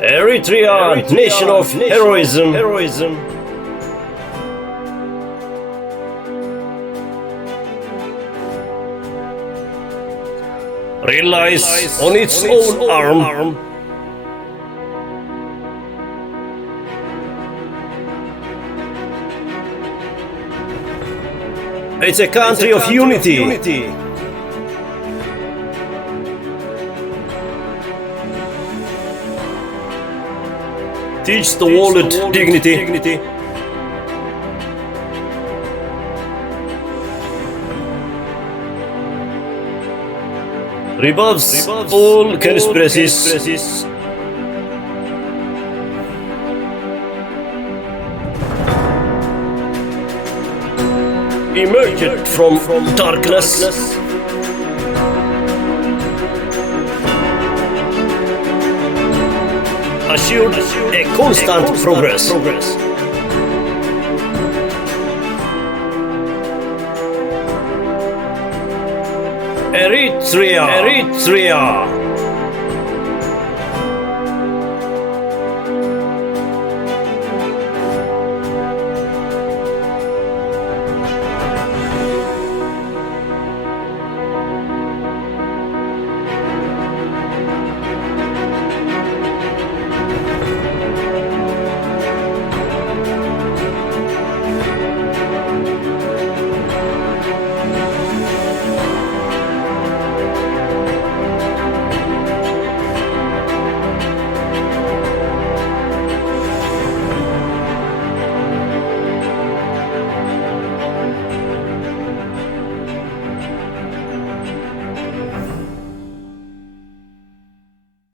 Eritrea, nation of heroism. Relies on its own arm. It's a country of unity. Teach the world dignity. Rebuffs all conspiracies. Emerged from darkness. Assured a constant progress. Eritrea.